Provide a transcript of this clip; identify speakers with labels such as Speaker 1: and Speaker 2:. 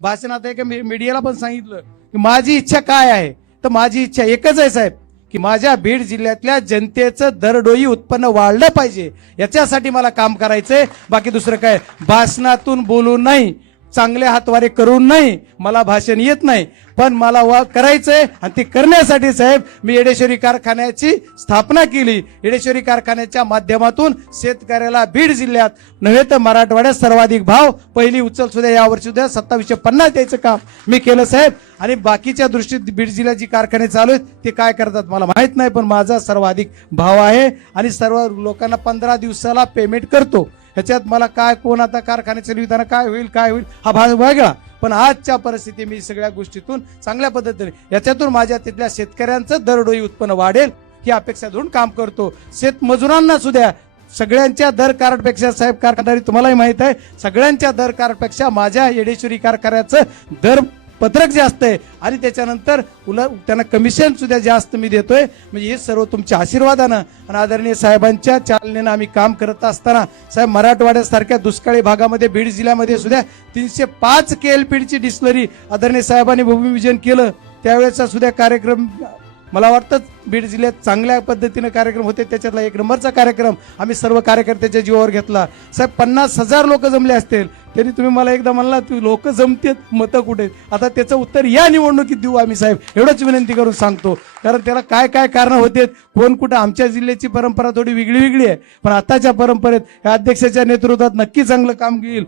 Speaker 1: भाषणात एका मी- मीडियाला पण सांगितलं की माझी इच्छा काय आहे? तर माझी इच्छा एकच आहे साहेब की माझ्या बीड जिल्ह्यातल्या जनतेचं दरडोई उत्पन्न वाढलं पाहिजे. याच्यासाठी मला काम करायचंय. बाकी दुसरं काय? भाषणातून बोलू नाही. चांगले हातवारे करून नाही मला भाषण येत नाही पण मला वा करायचंय आणि ते करण्यासाठी साहेब मी येडेश्वरी कारखान्याची स्थापना केली. येडेश्वरी कारखान्याच्या माध्यमातून शेतकऱ्याला बीड जिल्ह्यात नव्हे तर मराठवाड्यात सर्वाधिक भाव पहिली उचल सुद्धा यावर्षी सुद्धा सत्तावीसशे पन्नास द्यायचं काम मी केलं साहेब. आणि बाकीच्या दृष्टीत बीड जिल्ह्यात जी कारखाने चालू आहेत ते काय करतात मला माहीत नाही पण माझा सर्वाधिक भाव आहे आणि सर्व लोकांना पंधरा दिवसाला पेमेंट करतो. ह्याच्यात मला काय कोण आता कारखाने चालविताना काय होईल काय होईल हा भाग वेगळा. पण आजच्या परिस्थिती मी सगळ्या गोष्टीतून चांगल्या पद्धतीने याच्यातून माझ्या तिथल्या शेतकऱ्यांचं दरडोई उत्पन्न वाढेल ही अपेक्षा धरून काम करतो. शेतमजुरांना सुद्धा सगळ्यांच्या दर कार्डपेक्षा साहेब कारखानदारी तुम्हालाही माहीत आहे सगळ्यांच्या दर कार्डपेक्षा माझ्या येडेश्वरी कारखान्याचं दर पत्रक जास्त आहे आणि त्याच्यानंतर उलट त्यांना कमिशन सुद्धा जास्त मी देतोय. म्हणजे हे सर्व तुमच्या आशीर्वादानं आणि आदरणीय साहेबांच्या चालनेनं आम्ही काम करत असताना साहेब मराठवाड्यासारख्या दुष्काळी भागामध्ये बीड जिल्ह्यामध्ये सुद्धा तीनशे पाच के एल पीडची डिस्लरी आदरणीय साहेबांनी भूमिपूजन केलं. त्यावेळेचा सुद्धा कार्यक्रम मला वाटतं बीड जिल्ह्यात चांगल्या पद्धतीनं कार्यक्रम होते. त्याच्यातला एक नंबरचा कार्यक्रम आम्ही सर्व कार्यकर्त्याच्या जीवावर घेतला. साहेब पन्नास हजार लोक जमले असतील तरी तुम्ही मला एकदा म्हणला तू लोक जमतेत मतं कुठे आता त्याचं उत्तर या निवडणुकीत देऊ आम्ही साहेब. एवढंच विनंती करून सांगतो. कारण त्याला काय काय कारणं होते कोण कुठं आमच्या जिल्ह्याची परंपरा थोडी वेगळी वेगळी आहे. पण आताच्या परंपरेत या अध्यक्षाच्या नेतृत्वात नक्की चांगलं काम घेईल.